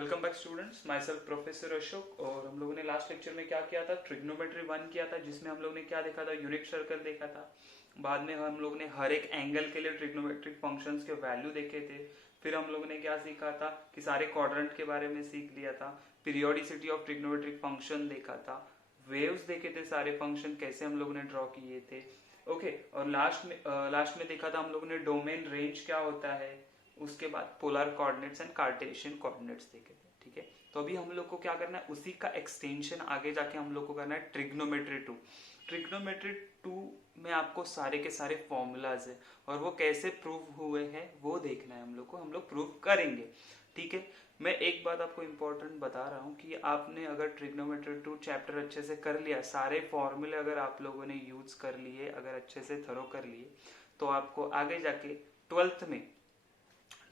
Welcome back students, my self professor Ashok. और हम लोगों ने लास्ट लेक्चर में क्या किया था, ट्रिग्नोमेट्री 1 किया था, जिसमें हम लोग ने क्या देखा था, यूनिट सर्कल देखा था। बाद में हम लोग ने हर एक एंगल के लिए ट्रिग्नोमेट्रिक फंक्शंस के वैल्यू देखे थे। फिर हम लोग ने क्या सीखा था कि सारे क्वाड्रेंट के बारे में सीख लिया था, पीरियोडिसिटी ऑफ ट्रिग्नोमेट्रिक फंक्शन देखा था, वेव्स देखे थे, सारे फंक्शन कैसे हम लोग ने ड्रॉ किए थे। ओके, और लास्ट में देखा था हम लोग ने डोमेन रेंज क्या होता है, उसके बाद polar coordinates and Cartesian coordinates देखे थे। ठीक है, तो अभी हम लोग को क्या करना है, उसी का एक्सटेंशन आगे जाके हम लोग को करना है ट्रिग्नोमेट्री 2। ट्रिग्नोमेट्री 2 में आपको सारे के सारे फॉर्मूलाज है और वो कैसे प्रूव हुए हैं वो देखना है हम लोग को, हम लोग प्रूव करेंगे। ठीक है, मैं एक बात आपको इम्पोर्टेंट बता रहा हूँ कि आपने अगर ट्रिग्नोमेट्री 2 चैप्टर अच्छे से कर लिया, सारे फॉर्मूले अगर आप लोगों ने यूज कर लिए, अगर अच्छे से थरो कर लिए, तो आपको आगे जाके 12th में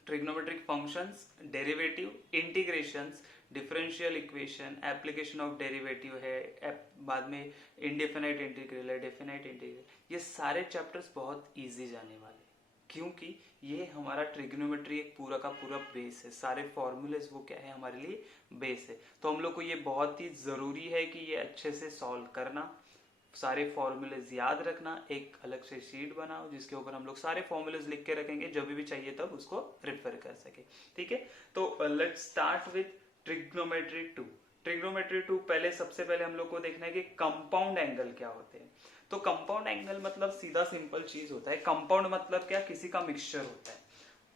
trigonometric functions, derivative, integrations, differential equation, application of derivative है, बाद में इंडेफिनाइट इंटीग्रल है, डेफिनाइट इंटीग्रल, ये सारे चैप्टर्स बहुत इजी जाने वाले, क्योंकि ये हमारा ट्रिग्नोमेट्री एक पूरा का पूरा बेस है। सारे फॉर्मूलेज वो क्या है, हमारे लिए बेस है। तो हम लोग को ये बहुत ही जरूरी है कि ये अच्छे से सॉल्व करना, सारे फॉर्मूलेज याद रखना, एक अलग से शीट बनाओ जिसके ऊपर हम लोग सारे फॉर्मूलेज लिख के रखेंगे, जब भी चाहिए तब उसको रेफर कर सके। ठीक है, तो let's start with trigonometry 2। Trigonometry 2 सबसे पहले हम लोग को देखना है कि कंपाउंड एंगल क्या होते हैं। तो कंपाउंड एंगल मतलब सीधा सिंपल चीज होता है। कंपाउंड मतलब क्या, किसी का मिक्सचर होता है।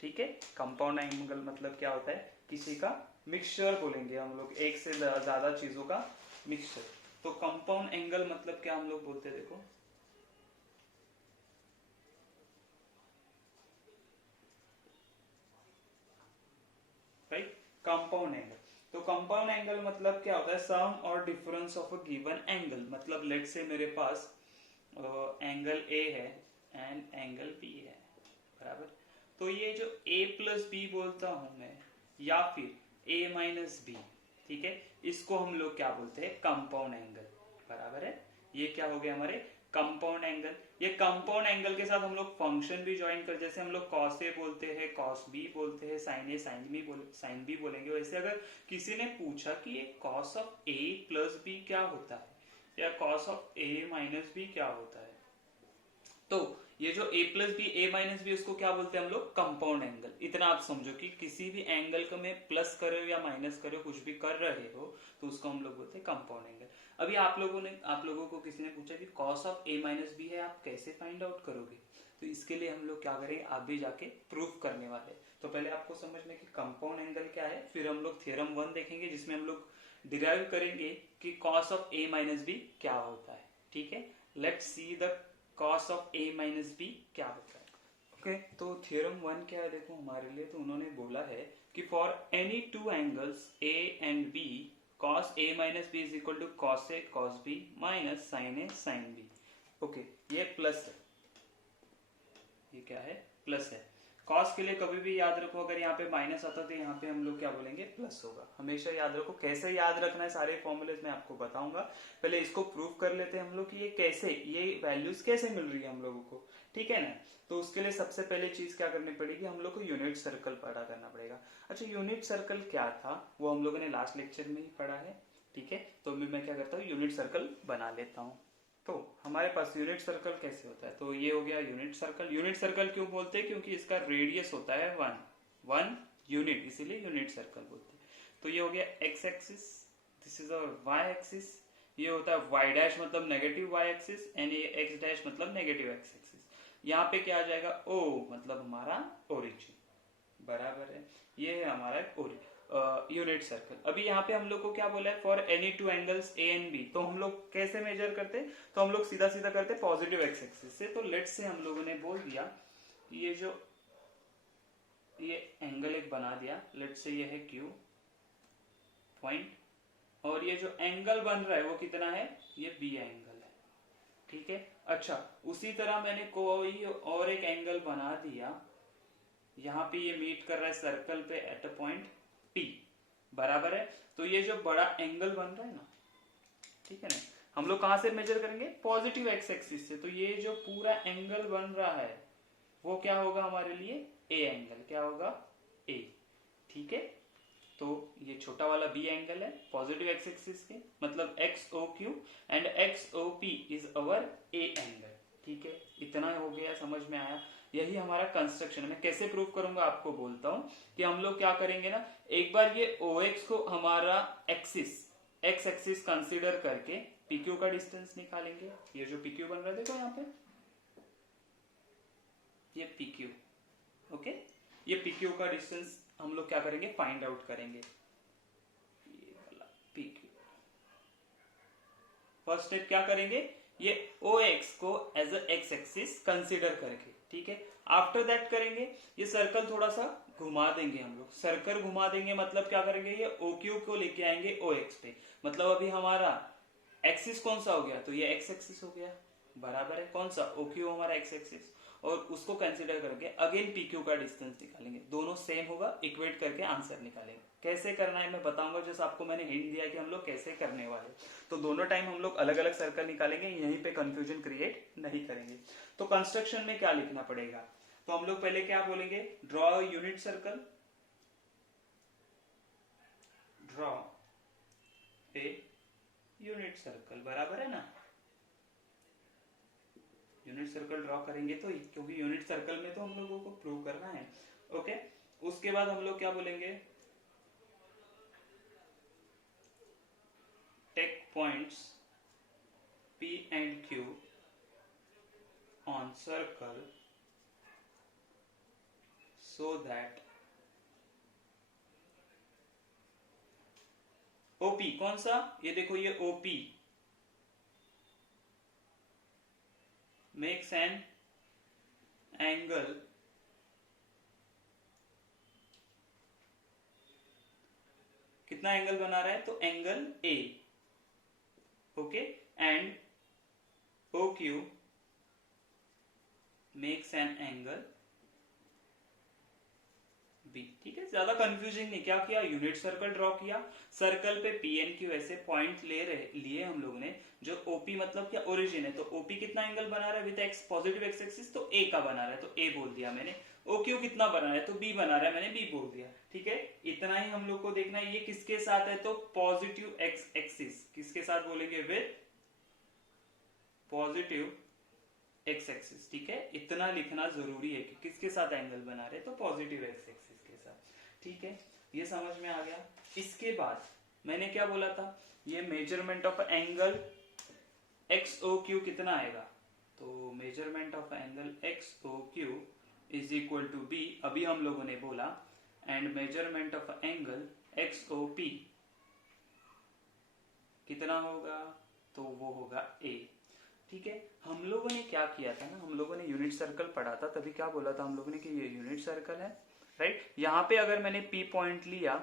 ठीक है, कंपाउंड एंगल मतलब क्या होता है, किसी का मिक्सचर बोलेंगे हम लोग, एक से ज्यादा चीजों का मिक्सचर। तो कंपाउंड एंगल मतलब क्या हम लोग बोलते हैं, देखो राइट, कंपाउंड एंगल। तो कंपाउंड एंगल मतलब क्या होता है, सम और difference of a given angle. मतलब लेट से मेरे पास एंगल ए है एंड एंगल बी है, बराबर। तो ये जो a प्लस बी बोलता हूं मैं, या फिर a माइनस बी, ठीक है, इसको हम लोग क्या बोलते हैं, कंपाउंड एंगल, बराबर है। ये क्या हो गया हमारे कंपाउंड एंगल। ये कंपाउंड एंगल के साथ हम लोग फंक्शन भी ज्वाइन कर, जैसे हम लोग कॉस ए बोलते हैं, कॉस बी बोलते हैं, साइन ए साइन बी बोलेंगे। वैसे अगर किसी ने पूछा कि ये cos of A plus B क्या होता है या cos of A minus B क्या होता है, तो ये जो a plus B A minus b, उसको क्या बोलते हैं हम लोग, कंपाउंड एंगल। इतना आप समझो कि किसी भी एंगल को में प्लस कर रहे हो या माइनस कर रहे हो, कुछ भी कर रहे हो, तो उसको हम लोग बोलते हैं कंपाउंड एंगल। अभी आप लोगों को किसी ने पूछा कि cos of a minus b है, आप कैसे फाइंड आउट करोगे, तो इसके लिए हम लोग क्या करेंगे, आप भी जाके प्रूफ करने वाले। तो पहले आपको समझना कि कंपाउंड एंगल क्या है, फिर हम लोग थ्योरम 1 देखेंगे जिसमें हम लोग डिराइव करेंगे कि cos of a minus B क्या होता है। ठीक है, let's see the cos of a minus B क्या होता है। ओके, तो थ्योरम 1 क्या है, देखो हमारे लिए तो उन्होंने बोला है कि for any two angles a and b, cos a minus B is equal to cos a cos b minus sin a sin b। Okay, ये प्लस है, ये क्या है, प्लस है। कॉस के लिए कभी भी याद रखो, अगर यहाँ पे माइनस आता तो यहाँ पे हम लोग क्या बोलेंगे, प्लस होगा। हमेशा याद रखो, कैसे याद रखना है सारे फॉर्मूलेज मैं आपको बताऊंगा। पहले इसको प्रूव कर लेते हैं हम लोग कि ये कैसे, ये वैल्यूज कैसे मिल रही है हम लोगों को। ठीक है ना, तो उसके लिए सबसे पहले चीज क्या करनी पड़ेगी, हम लोग को यूनिट सर्कल पता करना पड़ेगा। अच्छा, यूनिट सर्कल क्या था वो हम लोगों ने लास्ट लेक्चर में ही पढ़ा है। ठीक है, तो मैं क्या करता हूँ, यूनिट सर्कल बना लेता हूँ। तो हमारे पास यूनिट सर्कल कैसे होता है, तो ये हो गया यूनिट सर्कल। यूनिट सर्कल क्यों बोलते हैं, क्योंकि इसका रेडियस होता है 1 यूनिट, इसीलिए यूनिट सर्कल बोलते हैं। तो ये हो गया x axis, this is our y axis, ये होता है वाई डैश मतलब नेगेटिव वाई एक्सिस, एंड ये एक्स डैश मतलब नेगेटिव एक्स एक्सिस। यहाँ पे क्या आ जाएगा, ओ मतलब हमारा ओरिजिन, बराबर है। ये है हमारा ओरिजिन यूनिट सर्कल। अभी यहाँ पे हम लोग को क्या बोला है, for any two angles A and b, तो हम लोग कैसे मेजर करते हैं, तो हम लोग सीधा सीधा करते हैं पॉजिटिव एक्स एक्सिस से। तो लेट से हम लोगों ने बोल दिया ये जो ये एंगल एक बना दिया, लेट से ये है क्यू पॉइंट, और ये जो एंगल बन रहा है वो कितना है, ये बी एंगल है। ठीक है, अच्छा उसी तरह मैंने कोई और एक एंगल बना दिया, यहाँ पे ये मीट कर रहा है सर्कल पे एट अ पॉइंट P, बराबर है। तो ये जो बड़ा एंगल बन रहा है ना, ठीक है ना, हम लोग कहां से मेजर करेंगे, पॉजिटिव एक्स एक्सिस से। तो ये जो पूरा एंगल बन रहा है वो क्या होगा हमारे लिए, ए एंगल, क्या होगा, ए। ठीक है, तो ये छोटा वाला बी एंगल है पॉजिटिव एक्स एक्सिस के, मतलब X O Q and X O P is our a angle. ठीक है, इतना हो गया, समझ में आया। यही हमारा कंस्ट्रक्शन। मैं कैसे प्रूव करूंगा आपको बोलता हूं कि हम लोग क्या करेंगे ना, एक बार ये ओ एक्स को हमारा एक्सिस एक्स एक्सिस कंसिडर करके पीक्यू का डिस्टेंस निकालेंगे। ये जो पीक्यू बन रहा है देखो यहाँ पे, ये पीक्यू, ओके, ये पीक्यू का डिस्टेंस हम लोग क्या करेंगे, फाइंड आउट करेंगे। ये वाला पीक्यू, फर्स्ट स्टेप क्या करेंगे, ये ओ एक्स को as a x axis consider करके, ठीक है। आफ्टर दैट करेंगे, ये सर्कल थोड़ा सा घुमा देंगे हम लोग, सर्कल घुमा देंगे मतलब क्या करेंगे, ये ओ क्यू को लेके आएंगे ओ एक्स पे, मतलब अभी हमारा एक्सिस कौन सा हो गया, तो ये एक्स एक्सिस हो गया, बराबर है, कौन सा, ओ क्यू हमारा एक्स एक्सिस, और उसको कंसिडर करके अगेन पी क्यू का डिस्टेंस निकालेंगे, दोनों सेम होगा, इक्वेट करके आंसर निकालेंगे। कैसे करना है मैं बताऊंगा, जैसे आपको मैंने हिंट दिया कि हम लोग कैसे करने वाले, तो दोनों टाइम हम लोग अलग अलग सर्कल निकालेंगे, यहीं पे कंफ्यूजन क्रिएट नहीं करेंगे। तो कंस्ट्रक्शन में क्या लिखना पड़ेगा, तो हम लोग पहले क्या बोलेंगे, draw unit circle, draw a unit circle, बराबर है ना, यूनिट सर्कल ड्रॉ करेंगे तो, क्योंकि यूनिट सर्कल में तो हम लोगों को प्रूव करना है, ओके। उसके बाद हम लोग क्या बोलेंगे, take points P and Q on circle so that OP कौन सा, ये देखो ये OP makes an angle कितना एंगल बना रहा है, तो angle A, okay, and OQ makes an angle B, ठीक है। ज्यादा कंफ्यूजिंग नहीं, क्या किया, यूनिट सर्कल ड्रॉ किया, सर्कल पे P and Q ऐसे पॉइंट लिए हम लोग ने, जो OP मतलब क्या, ओरिजिन है, तो OP कितना एंगल बना रहा है with x positive x axis, तो A का बना रहा है, तो A बोल दिया मैंने। OQ कितना बना रहा है, तो B बना रहा है, मैंने B बोल दिया, ठीक है। इतना ही हम लोग को देखना है, ये किसके साथ है, तो पॉजिटिव एक्स एक्सिस, किसके साथ बोलेंगे, विद पॉजिटिव एक्स एक्सिस, ठीक है। इतना लिखना जरूरी है कि किसके साथ एंगल बना रहे, तो पॉजिटिव एक्स एक्सिस के साथ, ठीक है। ये समझ में आ गया। इसके बाद मैंने क्या बोला था, ये measurement of angle X O Q कितना आएगा, तो measurement of angle X O Q is equal to b, अभी हम लोगों ने बोला, and measurement of angle X O P कितना होगा, तो वो होगा ए, ठीक है। हम लोगों ने क्या किया था ना, हम लोगों ने यूनिट सर्कल पढ़ा था, तभी क्या बोला था हम लोगों ने कि ये यूनिट सर्कल है, राइट। यहाँ पे अगर मैंने P पॉइंट लिया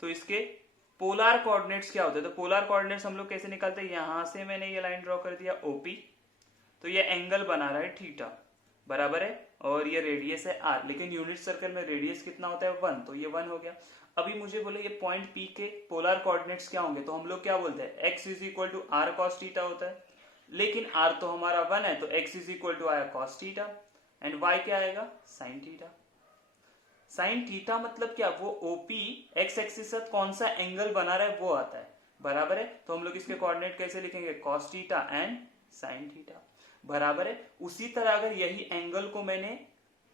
तो इसके पोलर कोऑर्डिनेट्स क्या होते हैं, तो पोलर कोऑर्डिनेट्स हम लोग कैसे निकालते हैं, यहां से मैंने ये लाइन ड्रॉ कर दिया OP, तो ये एंगल बना रहा है थीटा, बराबर है, और ये रेडियस है r, लेकिन यूनिट सर्कल में रेडियस कितना होता है 1, तो ये 1 हो गया। अभी मुझे बोले ये पॉइंट P के पोलर कोऑर्डिनेट्स क्या होंगे, तो हम लोग क्या बोलते हैं, x is equal to r cos theta होता है, लेकिन r तो हमारा 1 है, तो x इज इक्वल टू आया cos थीटा, एंड y क्या आएगा, sin थीटा। sin थीटा मतलब क्या, वो OP x एक्सिस साथ कौन सा एंगल बना रहा है वो आता है, बराबर है। तो हम लोग इसके कोऑर्डिनेट कैसे लिखेंगे, cos theta and sin theta, बराबर है। उसी तरह अगर यही एंगल को मैंने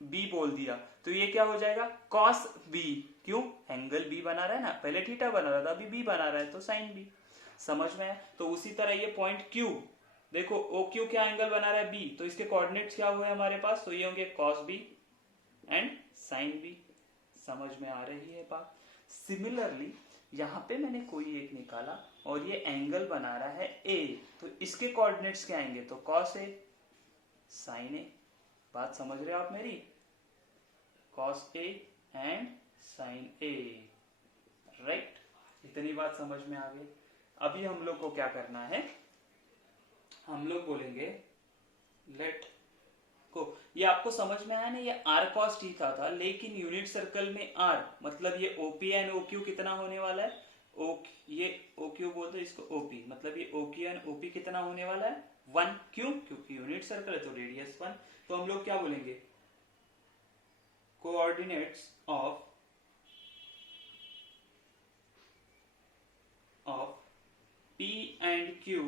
B बोल दिया, तो ये क्या हो जाएगा, cos B, क्यों, एंगल B बना रहा है ना, पहले थीटा बना रहा था, अभी B बना रहा है, तो sin B, समझ में आया। तो उसी तरह ये पॉइंट Q, देखो OQ क्या एंगल बना रहा है B, तो इसके कोऑर्डिनेट्स क्या हुए हमारे पास, तो ये होंगे cos B and sin B, समझ में आ रही है बात। सिमिलरली यहाँ पे मैंने कोई एक निकाला और ये एंगल बना रहा है A, तो इसके कोऑर्डिनेट्स क्या आएंगे, तो cos A sin A, बात समझ रहे हो आप मेरी, cos A and sin A, right. इतनी बात समझ में आ गई। अभी हम लोग को क्या करना है, हम लोग बोलेंगे लेट को, ये आपको समझ में आया ना, ये r cos थीटा था, लेकिन यूनिट सर्कल में r मतलब ये OP एंड OQ कितना होने वाला है, ये OQ बोलते हैं इसको OP, मतलब ये OQ एंड OP कितना होने वाला है 1, क्यों, क्योंकि यूनिट सर्कल है तो रेडियस 1। तो हम लोग क्या बोलेंगे, coordinates of P and Q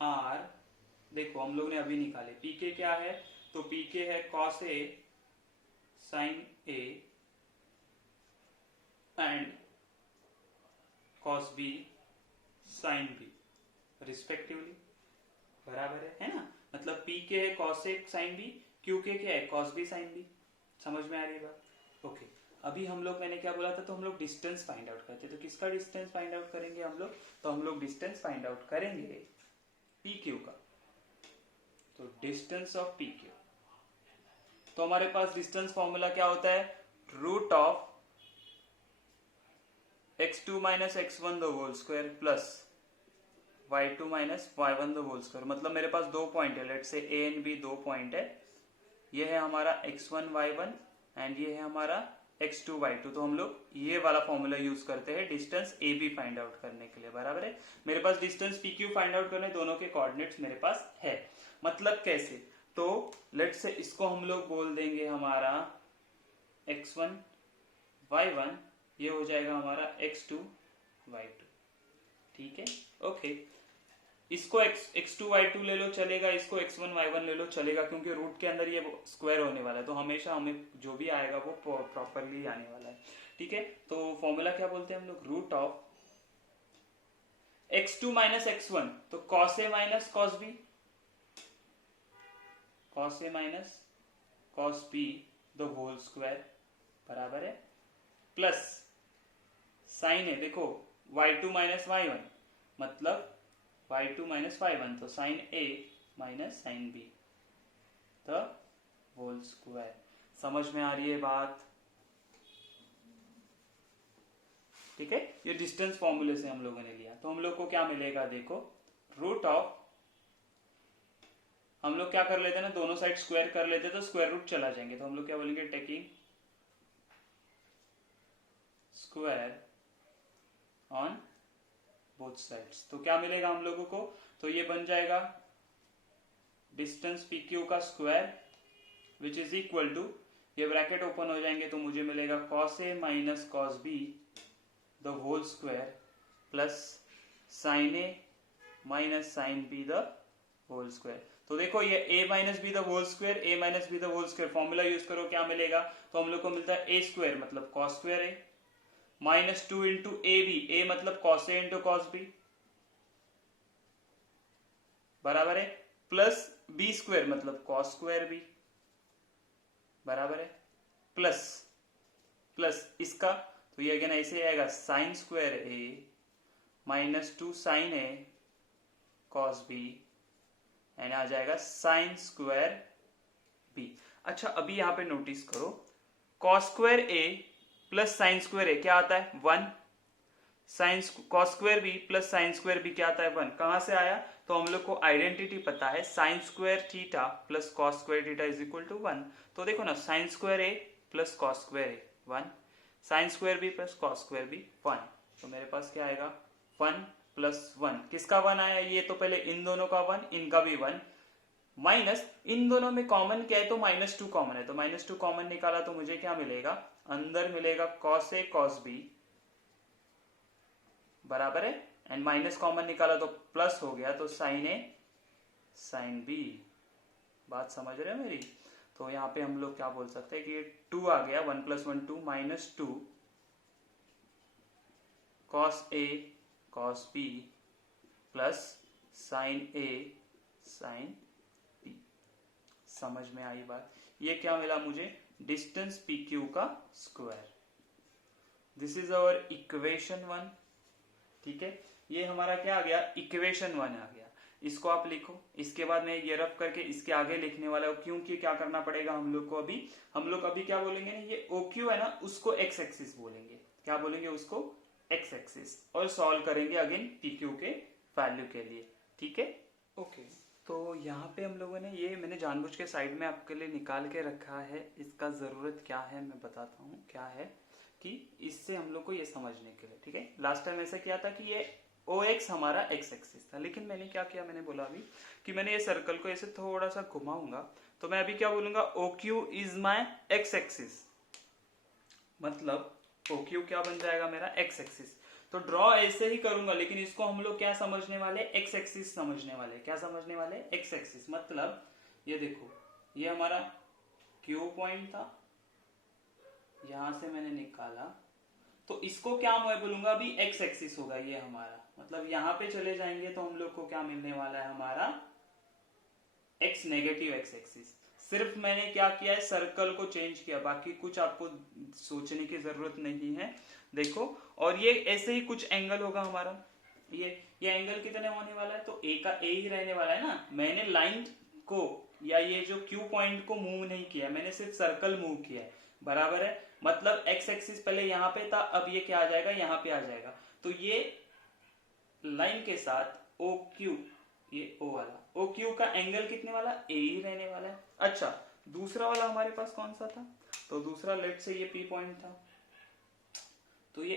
are, देखो हम लोग ने अभी निकाले पीके क्या है, तो पीके है cos A sine a and cos b sine b respectively, बराबर है ना। मतलब पीके है कॉस ए साइन बी, क्यू के क्या है कॉस बी साइन बी। समझ में आ रही है बात? ओके। अभी हम लोग, मैंने क्या बोला था, तो हम लोग डिस्टेंस फाइंड आउट करते, तो किसका डिस्टेंस फाइंड आउट करेंगे हम लोग, तो हम लोग डिस्टेंस फाइंड आउट करेंगे पी क्यू का। तो डिस्टेंस ऑफ पी क्यू, तो हमारे पास डिस्टेंस फॉर्मूला क्या होता है, root of x2 minus x1 the whole square plus y2 minus y1 the whole square. मतलब मेरे पास दो पॉइंट है, let say a and b दो पॉइंट है, ये है हमारा x1 y1 एंड ये है हमारा x2 y2। तो हम लोग ये वाला फॉर्मूला यूज करते हैं distance A B find out करने के लिए, बराबर है। मेरे पास distance P Q find out करने, दोनों के कोऑर्डिनेट्स मेरे पास है। मतलब कैसे, तो लेट से इसको हम लोग बोल देंगे हमारा x1 y1, ये हो जाएगा हमारा x2 y2, ठीक है। ओके, इसको x2 y2 ले लो चलेगा, इसको x1 y1 ले लो चलेगा, क्योंकि रूट के अंदर ये स्क्वायर होने वाला है, तो हमेशा हमें जो भी आएगा वो प्रॉपरली आने वाला है, ठीक है। तो फॉर्मूला क्या बोलते हैं हम लोग, root of x2 minus x1, तो cos a minus cos b, cos a minus cos b the whole square, बराबर है, प्लस साइन है, देखो y2 माइनस y1 मतलब y2 माइनस y1, तो sine a minus sine b the whole square. समझ में आ रही है बात? ठीक है, ये डिस्टेंस फॉर्मूले से हम लोगों ने लिया, तो हम लोग को क्या मिलेगा, देखो रूट ऑफ, हम लोग क्या कर लेते हैं ना, दोनों साइड स्क्वायर कर लेते तो स्क्वायर रूट चला जाएंगे, तो हम लोग क्या बोलेंगे, taking square on both sides. तो क्या मिलेगा हम लोगों को, तो ये बन जाएगा डिस्टेंस पी क्यू का square which is equal to, ये ब्रैकेट ओपन हो जाएंगे तो मुझे मिलेगा cos a minus cos b the whole square plus sine a minus sine b the whole square. तो देखो ये a minus B the whole square, a minus B the whole square formula use करो, क्या मिलेगा, तो हम लोग को मिलता है a स्क्वायर मतलब cos square a minus 2 into A B, A मतलब cos a into cos b, बराबर है, प्लस बी स्क्वायर मतलब cos स्क्वायर b, बराबर है, प्लस प्लस इसका, तो ये अगेन ऐसे आएगा sine square a minus 2 sine a cos b and आ जाएगा साइन स्क्वायर b। अच्छा अभी यहां पे नोटिस करो, cos square a plus sine square a क्या आता है 1, sine cos square b plus sine square b क्या आता है 1। कहां से आया, तो हम लोग को आइडेंटिटी पता है, sine square theta plus cos square theta is equal to 1। तो देखो ना, sine square a plus cos square a 1, sine square b plus cos square b 1, तो मेरे पास क्या आएगा 1 प्लस 1, किसका 1 आया, ये तो पहले इन दोनों का 1, इनका भी 1, माइनस इन दोनों में कॉमन क्या है, तो माइनस 2 कॉमन है, तो माइनस 2 कॉमन निकाला तो मुझे क्या मिलेगा, अंदर मिलेगा cos a cos b, बराबर है, एंड माइनस कॉमन निकाला तो प्लस हो गया, तो साइन a साइन b। बात समझ रहे हो मेरी? तो यहाँ पे हम लोग क्या बोल सकते हैं कि 2 आ गया, 1 plus 1 2 minus 2 cos a cos b plus sine a sine b। समझ में आई बात? ये क्या मिला मुझे, डिस्टेंस पी क्यू का square. This is our equation 1, ठीक है। ये हमारा क्या आ गया, इक्वेशन 1 आ गया, इसको आप लिखो। इसके बाद मैं ये रफ करके इसके आगे लिखने वाला हूं, क्योंकि क्या करना पड़ेगा हम लोग को, हम लोग अभी क्या बोलेंगे ना, ये OQ है ना, उसको एक्स एक्सिस बोलेंगे, क्या बोलेंगे उसको, एक्स एक्सिस, और सॉल्व करेंगे अगेन PQ के वैल्यू के लिए, ठीक है। ओके, तो यहाँ पे हम लोगों ने, ये मैंने जानबूझ के साइड में आपके लिए निकाल के रखा है, इसका जरूरत क्या है मैं बताता हूँ क्या है, कि इससे हम लोग को ये समझने के लिए, ठीक है। लास्ट टाइम ऐसा किया था कि ये OX हमारा एक्स एक्सिस था, लेकिन मैंने क्या किया, मैंने बोला अभी कि मैंने ये सर्कल को ऐसे थोड़ा सा घुमाऊंगा, तो मैं अभी क्या बोलूंगा, OQ is my ex axis, मतलब OQ क्या बन जाएगा मेरा एक्स एक्सिस। तो ड्रॉ ऐसे ही करूंगा, लेकिन इसको हम लोग क्या समझने वाले, एक्स एक्सिस समझने वाले। क्या समझने वाले, एक्स एक्सिस। मतलब ये देखो, ये हमारा क्यू पॉइंट था, यहां से मैंने निकाला, तो इसको क्या मैं बोलूंगा, अभी एक्स एक्सिस होगा ये हमारा। मतलब यहां पे चले जाएंगे तो हम लोग को क्या मिलने वाला है, हमारा एक्स नेगेटिव एक्स एक्सिस। सिर्फ मैंने क्या किया है, सर्कल को चेंज किया, बाकी कुछ आपको सोचने की जरूरत नहीं है। देखो, और ये ऐसे ही कुछ एंगल होगा हमारा, ये एंगल कितने होने वाला है, तो ए का ए ही रहने वाला है ना। मैंने लाइन को या ये जो क्यू पॉइंट को मूव नहीं किया, मैंने सिर्फ सर्कल मूव किया है, बराबर है। मतलब एक्स एक्सिस पहले यहाँ पे था, अब ये क्या आ जाएगा, यहाँ पे आ जाएगा। तो ये लाइन के साथ ओ क्यू, ये ओ वाला ओ क्यू का एंगल कितने वाला, ए ही रहने वाला है। अच्छा, दूसरा वाला हमारे पास कौन सा था, तो दूसरा लेट से ये पी पॉइंट था, तो ये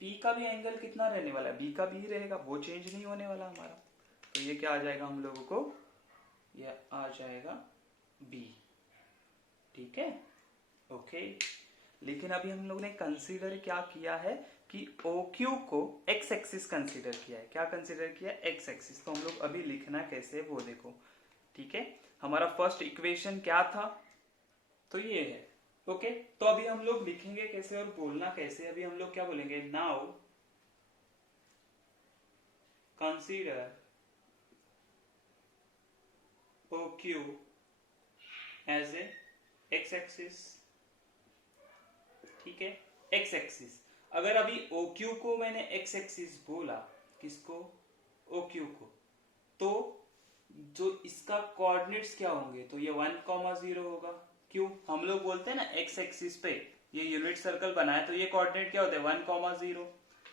पी का भी एंगल कितना रहने वाला है, बी का भी रहेगा, वो चेंज नहीं होने वाला हमारा। तो ये क्या आ जाएगा हम लोगों को, ये आ जाएगा बी। ठीक है, ओके। लेकिन अभी हम लोग ने कंसीडर क्या किया है कि ओ क्यू को एक्स एक्सिस कंसीडर किया है। क्या कंसीडर किया है, एक्स एक्सिस। तो हम लोग अभी लिखना कैसे वो देखो। ठीक है, हमारा फर्स्ट इक्वेशन क्या था, तो ये है। ओके, तो अभी हम लोग लिखेंगे कैसे और बोलना कैसे। अभी हम लोग क्या बोलेंगे, now consider O Q as a x axis. ठीक है, एक्स एक्सिस। अगर अभी ओ क्यू को मैंने एक्स एक्सिस बोला, किसको, ओ क्यू को, तो जो इसका कोऑर्डिनेट्स क्या होंगे, तो ये 1,0 होगा। क्यों, हम लोग बोलते हैं ना एक्स एक्सिस पे ये यूनिट सर्कल बनाया, तो ये कोऑर्डिनेट क्या होते हैं, 1,0,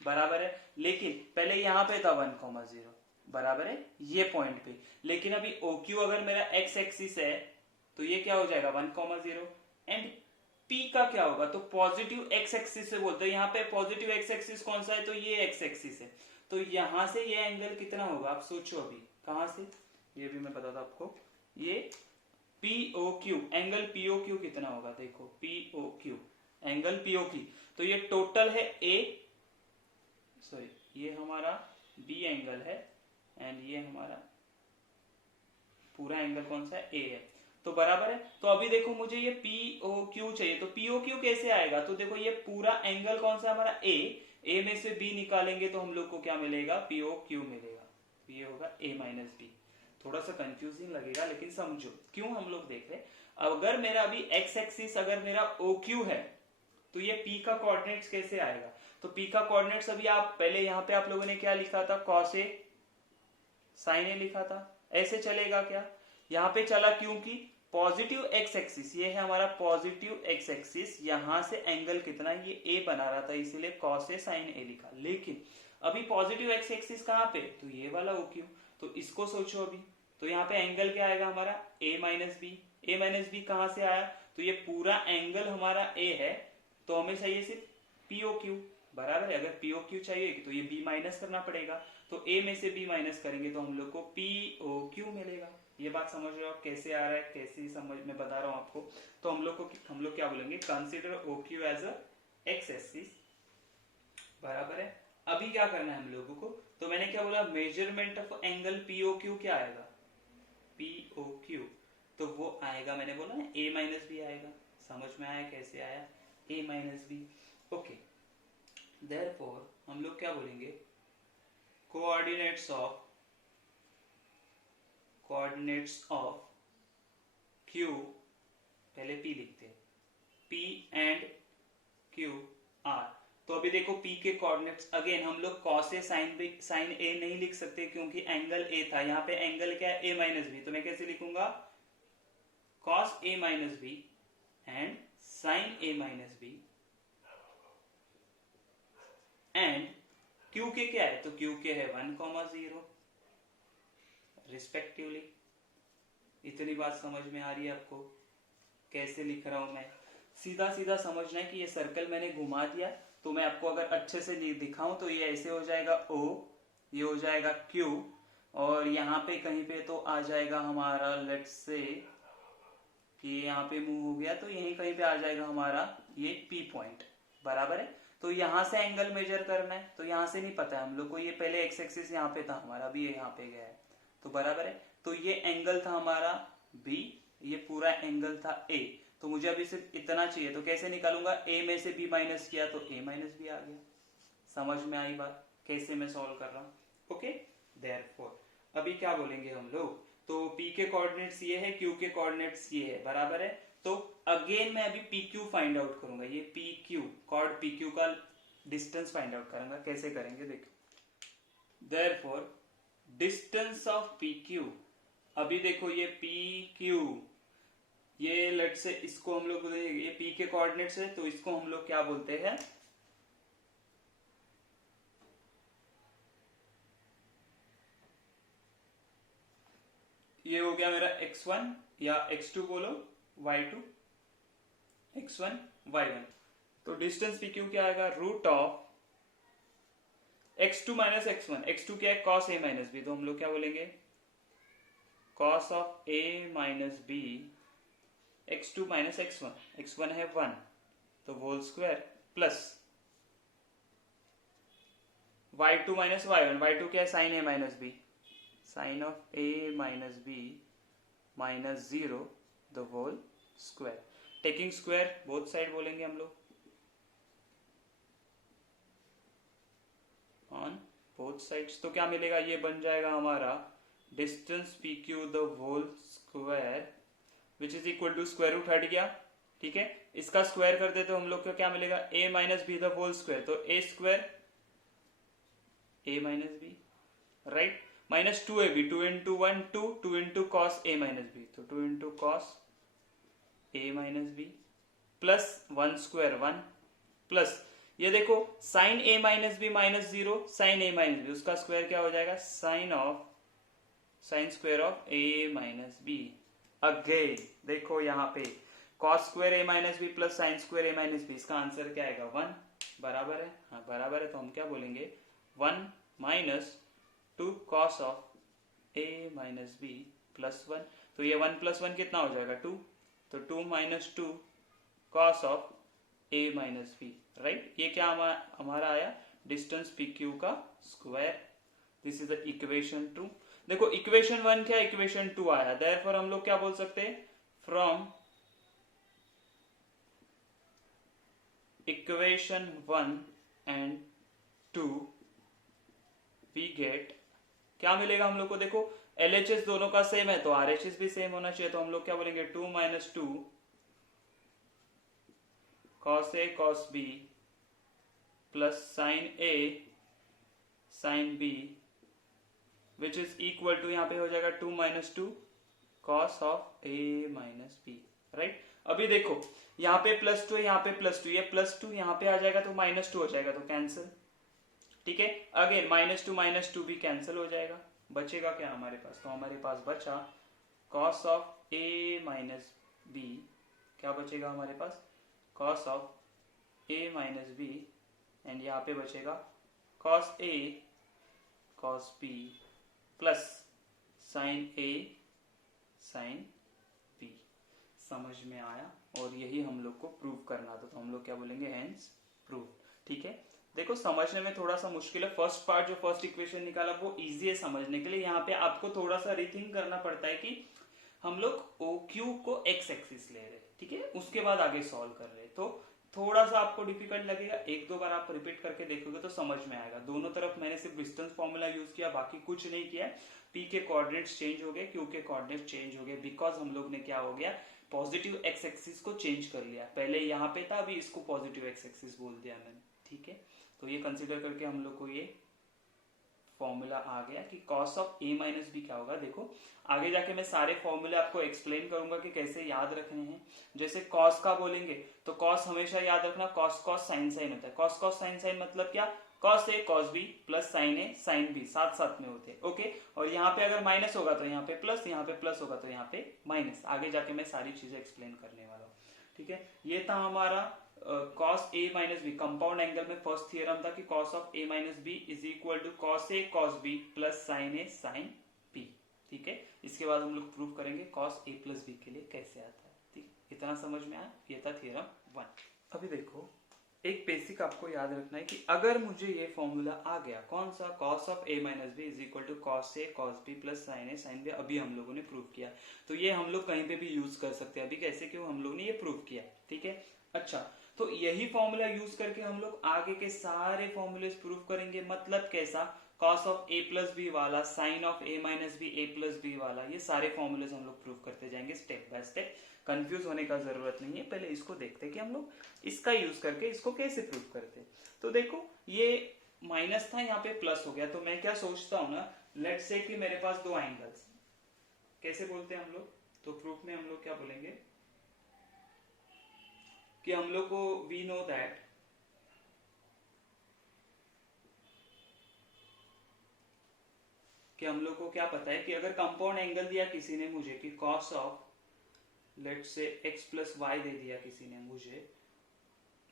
बराबर है। लेकिन पहले यहां पे था 1,0, बराबर है, ये पॉइंट पे। लेकिन अभी ओ क्यू अगर मेरा एक्स एक्सिस है, तो ये क्या हो जाएगा 1,0। एंड पी का क्या होगा, तो पॉजिटिव एक्स एक्सिस से बोलते हैं, यहाँ पे पॉजिटिव एक्स एक्सिस कौन सा है, तो ये एक्स एक्सिस है। तो यहां से ये एंगल कितना होगा, आप सोचो अभी कहां से, ये भी मैं बताता आपको। ये PO Q, angle PO Q कितना होगा, देखो PO Q, angle PO Q. तो ये टोटल है ए, सॉरी ये हमारा बी एंगल है, एंड ये हमारा पूरा एंगल कौन सा है, ए है। तो बराबर है। तो अभी देखो मुझे ये पीओ क्यू चाहिए, तो पीओ क्यू कैसे आएगा, तो देखो ये पूरा एंगल कौन सा है हमारा, ए में से बी निकालेंगे तो हम लोग को क्या मिलेगा, पीओ क्यू मिलेगा। ये होगा ए माइनस बी। थोड़ा सा कंफ्यूजिंग लगेगा, लेकिन समझो क्यों हम लोग देख रहे हैं। अगर मेरा अभी एक्स एक्सिस अगर मेरा ओ क्यू है, तो ये पी का कोऑर्डिनेट्स कैसे आएगा, तो पी का कोऑर्डिनेट्स अभी आप पहले यहाँ पे आप लोगों ने क्या लिखा था, कॉस ए साइन ए लिखा था, ऐसे चलेगा क्या, यहाँ पे चला क्योंकि पॉजिटिव एक्स एक्सिस, ये है हमारा पॉजिटिव एक्स एक्सिस, यहां से एंगल कितना, ये ए बना रहा था, इसीलिए कॉस ए साइन ए लिखा। लेकिन अभी पॉजिटिव एक्स एक्सिस कहां पे, तो ये वाला ओ क्यू। तो इसको सोचो अभी, तो यहाँ पे एंगल क्या आएगा हमारा, ए माइनस बी। ए माइनस बी कहां से आया, तो ये पूरा एंगल हमारा ए है, तो हमें चाहिए सिर्फ पीओ क्यू, बराबर है। अगर पीओ क्यू चाहिए तो ये बी माइनस करना पड़ेगा, तो ए में से बी माइनस करेंगे तो हम लोग को पीओ क्यू मिलेगा। ये बात समझ रहे हो आप कैसे आ रहा है, कैसे समझ में बता रहा हूं आपको। तो हम लोग क्या बोलेंगे, consider O Q as a x axis, बराबर है। अभी क्या करना है हम लोगों को, तो मैंने क्या बोला, measurement of angle PO Q क्या आएगा, पीओ क्यू, तो वो आएगा, मैंने बोला ना ए माइनस बी आएगा। समझ में आया कैसे आया, ए माइनस बी। ओके, देयरफॉर हम लोग क्या बोलेंगे, कोऑर्डिनेट्स ऑफ क्यू, पहले पी लिखते हैं, पी एंड क्यू आर। तो अभी देखो पी के कोऑर्डिनेट्स, अगेन हम लोग कॉस ए साइन ए नहीं लिख सकते क्योंकि एंगल ए था, यहाँ पे एंगल क्या है, ए माइनस बी। तो मैं कैसे लिखूंगा, cos a minus B and sine A minus B, and Q के क्या है, तो क्यू के है 1,0 रिस्पेक्टिवली। इतनी बात समझ में आ रही है आपको कैसे लिख रहा हूं मैं, सीधा सीधा समझना है कि ये सर्कल मैंने घुमा दिया, तो मैं आपको अगर अच्छे से दिखाऊं तो ये ऐसे हो जाएगा O, ये हो जाएगा Q, और यहाँ पे कहीं पे तो आ जाएगा हमारा, लेट्स से कि यहाँ पे मूव हो गया तो यहीं कहीं पे आ जाएगा हमारा ये P पॉइंट, बराबर है। तो यहाँ से एंगल मेजर करना है, तो यहाँ से नहीं पता है हम लोग को, ये पहले एक्स एक्सिस यहाँ पे था हमारा, अभी ये यहाँ पे गया है, तो बराबर है। तो ये एंगल था हमारा बी, ये पूरा एंगल था ए, तो मुझे अभी सिर्फ इतना चाहिए, तो कैसे निकालूंगा, ए में से बी माइनस किया तो ए माइनस बी आ गया। समझ में आई बात कैसे मैं सॉल्व कर रहा हूँ? ओके, देयरफॉर अभी क्या बोलेंगे हम लोग, तो P के कोऑर्डिनेट्स ये है, Q के कोऑर्डिनेट्स ये है, बराबर है। तो अगेन मैं अभी PQ फाइंड आउट करूंगा, ये PQ कॉर्ड PQ का डिस्टेंस फाइंड आउट करूंगा, कैसे करेंगे देखो। देयरफॉर डिस्टेंस ऑफ PQ, अभी देखो ये PQ, ये लेट से इसको हम लोग, ये P के कोऑर्डिनेट्स है तो इसको हम लोग क्या बोलते हैं, ये हो गया मेरा x1 या x2 बोलो, y2, x1 y1। तो डिस्टेंस PQ क्या आएगा, root of x2 minus x1, x2 क्या है cos a माइनस बी, तो हम लोग क्या बोलेंगे cos of a minus b, x2 minus x1, x1 है 1 तो whole square plus y2 minus y1, y2 क्या है sine a minus B, sine of a minus B minus 0 the whole square, taking square both side बोलेंगे हम लोग, on both sides. तो क्या मिलेगा, ये बन जाएगा हमारा distance PQ the whole square which is equal to square root, हट गया, ठीक है। इसका स्क्वायर कर देते तो हम लोग को क्या मिलेगा, a minus B the whole square, तो a square a minus B, right, minus 2ab, 2 into 1 2, 2 into cos a minus B, तो 2 into cos a minus B plus 1 square 1 plus ये देखो sine a minus B minus 0, sine a minus B, उसका square क्या हो जाएगा, sine square of a minus B. Again देखो यहाँ पे cos square a minus B plus sine square a minus B, इसका आंसर क्या आएगा 1, बराबर है, हाँ बराबर है, तो हम क्या बोलेंगे 1 minus 2 cos of a minus B plus 1, तो ये 1 प्लस 1 कितना हो जाएगा 2, तो 2 minus 2 cos of a minus B, right. ये क्या हमारा आया, डिस्टेंस PQ का square, this is the equation 2। देखो इक्वेशन 1 क्या, इक्वेशन 2 आया, देयरफॉर हम लोग क्या बोल सकते हैं, from equation 1 and 2 we get, क्या मिलेगा हम लोग को, देखो LHS दोनों का सेम है तो RHS भी सेम होना चाहिए, तो हम लोग क्या बोलेंगे 2 minus 2 cos A cos B plus sine A sine B which is equal to, यहाँ पे हो जाएगा 2 minus 2 cos of A minus B, right. अभी देखो यहाँ पे प्लस 2 है, यहाँ पे प्लस 2, ये प्लस 2 यहाँ पे आ जाएगा तो माइनस 2 हो जाएगा, तो कैंसिल, ठीक है। अगेन माइनस टू भी कैंसिल हो जाएगा, बचेगा क्या हमारे पास, तो हमारे पास बचा cos of A minus B, क्या बचेगा हमारे पास cos of A minus B, and यहाँ पे बचेगा cos A cos B plus sine A sine B। समझ में आया, और यही हम लोग को प्रूव करना था, तो हम लोग क्या बोलेंगे हेंस प्रूव, ठीक है। देखो समझने में थोड़ा सा मुश्किल है, फर्स्ट पार्ट जो फर्स्ट इक्वेशन निकाला वो इजी है समझने के लिए, यहाँ पे आपको थोड़ा सा रीथिंक करना पड़ता है कि हम लोग OQ को एक्स एक्सिस ले रहे, ठीक है, उसके बाद आगे सॉल्व कर रहे, तो थोड़ा सा आपको डिफिकल्ट लगेगा, एक दो बार आप रिपीट करके देखोगे तो समझ में आएगा। दोनों तरफ मैंने सिर्फ डिस्टेंस फॉर्मूला यूज किया, बाकी कुछ नहीं किया। P के कोऑर्डिनेट्स चेंज हो गए, Q के कोऑर्डिनेट्स चेंज हो गए, बिकॉज हम लोग ने क्या हो गया, पॉजिटिव एक्स एक्सिस को चेंज कर लिया, पहले यहाँ पे था अभी इसको पॉजिटिव एक्स एक्सिस बोल दिया मैंने, ठीक है। तो ये कंसिडर करके हम लोग को ये फॉर्मूला आ गया कि cos of A minus B क्या होगा। देखो आगे जाके मैं सारे फॉर्मूले आपको एक्सप्लेन करूंगा कि कैसे याद रखने हैं। जैसे cos का बोलेंगे तो cos हमेशा याद रखना, cos cos sin sin होता है, cos cos sin sin मतलब क्या, cos A cos B plus sin A sin B साथ साथ में होते हैं, ओके। और यहाँ पे अगर माइनस होगा तो यहाँ पे प्लस, यहाँ पे प्लस होगा तो यहाँ पे माइनस, आगे जाके मैं सारी चीजें एक्सप्लेन करने वाला हूँ, ठीक है। ये था हमारा cos A minus B, compound angle में फर्स्ट थियरम था कि cos of A minus B is equal to cos A cos B plus sin A sin B, ठीक है। इसके बाद हम लोग प्रूव करेंगे cos A प्लस B के लिए कैसे आता है, ठीक, इतना समझ में आया, ये था थियरम 1। अभी देखो एक बेसिक आपको याद रखना है कि अगर मुझे ये फॉर्मूला आ गया, कौन सा, cos of a minus B is equal to cos a cos b plus sin a sin b, अभी हम लोगों ने प्रूव किया, तो ये हम लोग कहीं पे भी यूज कर सकते हैं। अभी कैसे, क्यों, हम लोग ने ये प्रूव किया, ठीक है। अच्छा, तो यही फॉर्मूला यूज करके हम लोग आगे के सारे फॉर्मूले प्रूव करेंगे। मतलब कैसा, cos of a plus B वाला, sin of a minus B a plus B वाला, ये सारे फॉर्मूले हम लोग प्रूव करते जाएंगे स्टेप बाय स्टेप। कंफ्यूज होने का जरूरत नहीं है, पहले इसको देखते हैं कि हम लोग इसका यूज करके इसको कैसे प्रूव करते हैं। तो देखो, ये माइनस था, यहाँ पे प्लस हो गया, तो मैं क्या सोचता हूं ना, लेट्स से कि मेरे पास दो एंगल्स, कैसे बोलते हैं हम लोग, तो प्रूफ में हम लोग क्या बोलेंगे कि हम लोग को वी नो दैट कि हम लोग को क्या पता है कि अगर कंपाउंड एंगल दिया किसी ने मुझे कि cos of let's say x plus why they दिया किसी ने मुझे,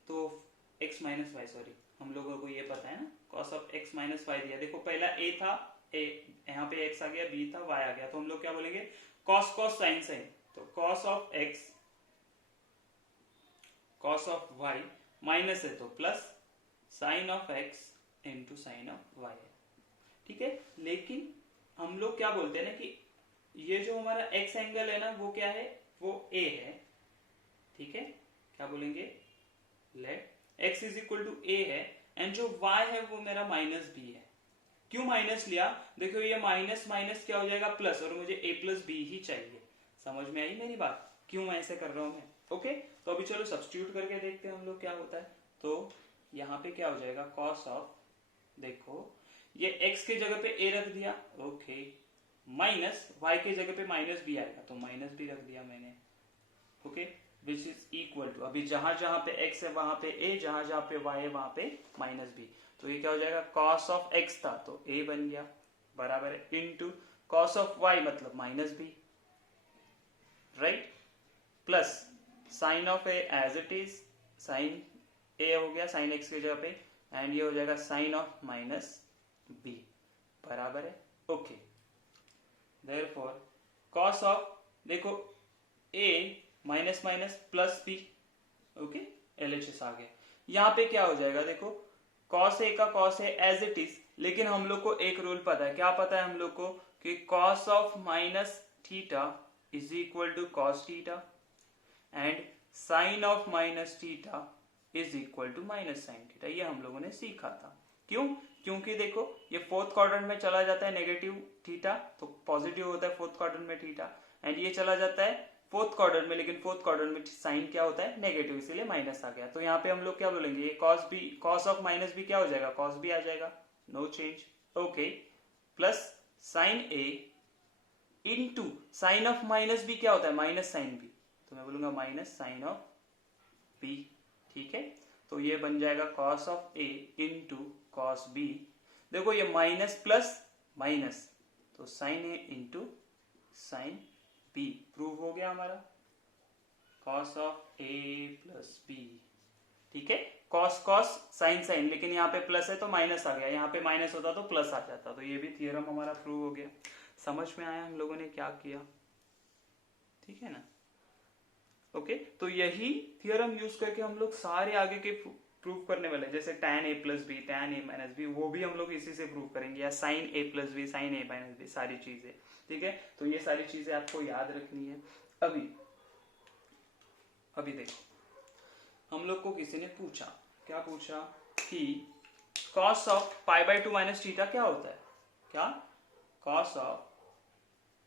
तो x माइनस वाई, सॉरी, हम लोगों को ये पता है ना, cos of x minus Y दिया। देखो पहला a था, a यहाँ पे x आ गया, b था, y आ गया, तो हम लोग क्या बोलेंगे, cos cos sin sin, तो cos of x cos of y minus है तो plus sin of x into sine of y है, ठीक है। लेकिन हम लोग क्या बोलते हैं ना कि ये जो हमारा x एंगल है ना, वो क्या है, वो a है, ठीक है। क्या बोलेंगे, let x is equal to a है, एंड जो y है वो मेरा माइनस b है। क्यों माइनस लिया, देखो ये माइनस माइनस क्या हो जाएगा, प्लस, और मुझे a प्लस बी ही चाहिए। समझ में आई मेरी बात, क्यों मैं ऐसे कर रहा हूं मैं, ओके। तो अभी चलो सब्स्टिट्यूट करके देखते हैं हम लोग क्या होता है। तो यहाँ पे क्या हो जाएगा, cos ऑफ, देखो ये x के जगह पे a रख दिया, ओके, माइनस y के जगह पे माइनस b आएगा, तो माइनस b रख दिया मैंने, okay, which is equal to, अभी जहां जहां पे x है वहां पे a, जहां जहां पे y है वहां पे माइनस b, तो ये क्या हो जाएगा, cos ऑफ x था तो a बन गया, बराबर है, इनटू cos ऑफ y मतलब minus b, right, plus sine of a as it is, sine a हो गया साइन x की जगह पे, एंड ये हो जाएगा साइन ऑफ माइनस b, बराबर है, ओके। देयरफॉर cos ऑफ, देखो a minus minus plus b, okay, LHS आ गया। यहाँ पे क्या हो जाएगा, देखो cos a का cos a as it is, लेकिन हम लोग को एक रूल पता है, क्या पता है हम लोग को कि cos of minus theta is equal to cos theta, and sine of minus theta is equal to minus sine theta, ये हम लोगों ने सीखा था। क्यों, क्योंकि देखो ये फोर्थ क्वाड्रेंट में चला जाता है नेगेटिव थीटा, तो पॉजिटिव होता है फोर्थ क्वाड्रेंट में थीटा, एंड ये चला जाता है फोर्थ क्वाड्रेंट में, लेकिन फोर्थ क्वाड्रेंट में साइन क्या होता है, नेगेटिव, इसीलिए माइनस आ गया। तो यहाँ पे हम लोग क्या बोलेंगे, ये cos b, cos of minus b क्या हो जाएगा, cos b आ जाएगा, no change, okay, plus sine a into sine of minus b क्या होता है, माइनस साइन b, तो मैं बोलूंगा माइनस साइन ऑफ b, ठीक है। तो ये बन जाएगा cos of a into cos b, देखो ये माइनस प्लस माइनस, तो sine a into sine b, prove हो गया हमारा, cos of a plus b, ठीक है। cos cos साइन साइन, लेकिन यहाँ पे प्लस है तो माइनस आ गया, यहाँ पे माइनस होता तो प्लस आ जाता, तो ये भी थियरम हमारा प्रूव हो गया। समझ में आया हम लोगों ने क्या किया, ठीक है ना, ओके। तो यही थियरम यूज करके हम लोग सारे आगे के प्रूव करने वाले हैं, जैसे tan a plus B, tan a minus B, वो भी हम लोग इसी से प्रूव करेंगे, या sin a plus B, sin a minus B, सारी चीजें, ठीक है। तो ये सारी चीजें आपको याद रखनी है। अभी देखो, हम लोग को किसी ने पूछा, क्या पूछा कि cos of pi by 2 minus theta क्या होता है, क्या, cos of